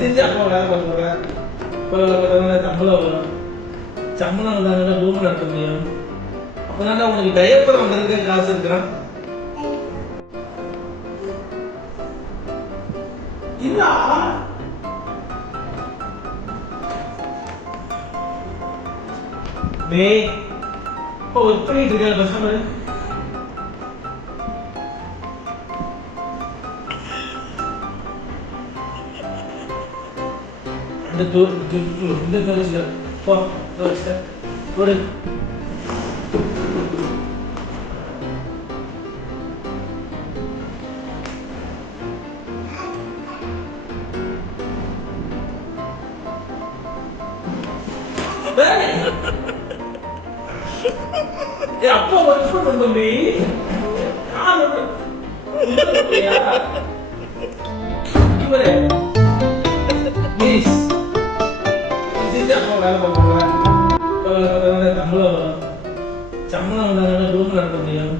செஞ்சு அப்பா வேலை பார்க்குறேன். இப்போ சம்பளம் வரும். சம்பளம் வந்தாங்கன்னா ரூம் நடத்த முடியும். அப்போதாண்டா உனக்கு டயப்பர் வாங்குறதுக்கு காசு இருக்கிறான். இல்லா டேய் இப்போ ஒர்க் பண்ணிட்டு இருக்க பசங்க இந்த காலேஜ்ல போ ஒரு அப்பா ஒர்க் பண்ண தம்பி இவரே ப்ளீஸ் அப்பா வேலை பார்க்குறேன். சம்பளம் வரும். சம்பளம் வந்தாங்கன்னா ரூம் நடத்த முடியும்.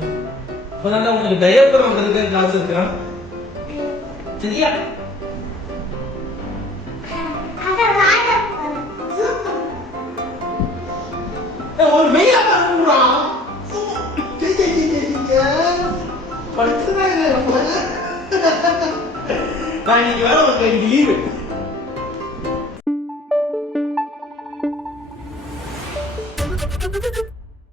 அப்போதாண்டா உனக்கு டயப்பர் வாங்குறதுக்கு காசு இருக்கிறான். சரியா ஒரு மெய்யா படிச்சுதான் நான் இன்னைக்கு வேலை லீவு